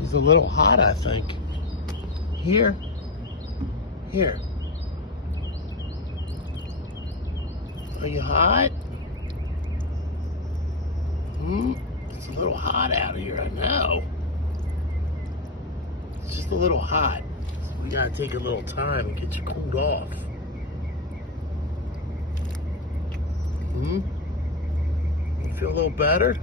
He's a little hot, I think. Here. Here. Are you hot? It's a little hot out here, I know. It's just a little hot. So we gotta take a little time and get you cooled off. You feel a little better?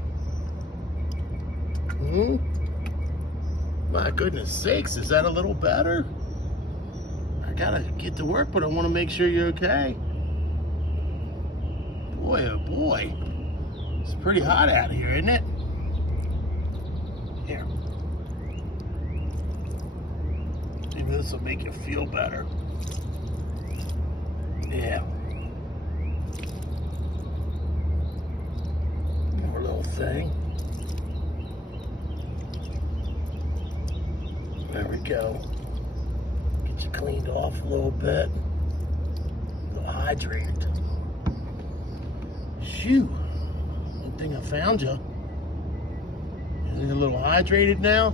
My goodness sakes, is that a little better? I gotta get to work, but I wanna make sure you're okay. Boy, oh boy. It's pretty hot out here, isn't it? Here. Maybe this will make you feel better. Yeah. More little thing. There we go. Get you cleaned off a little bit. A little hydrated. Shoo. Good thing I found you. Is it a little hydrated now?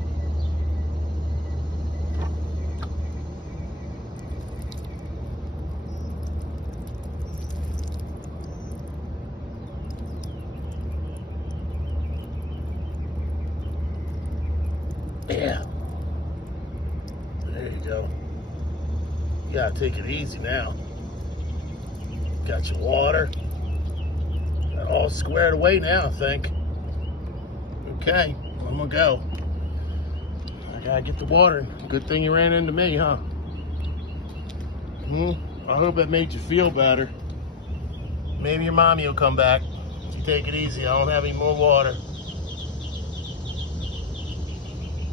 Yeah. There you go. You gotta take it easy now. Got your water. Got all squared away now, I think. Okay, I'm gonna go. I gotta get the water. Good thing you ran into me, huh? I hope that made you feel better. Maybe your mommy will come back. You take it easy. I don't have any more water.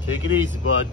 Take it easy, bud.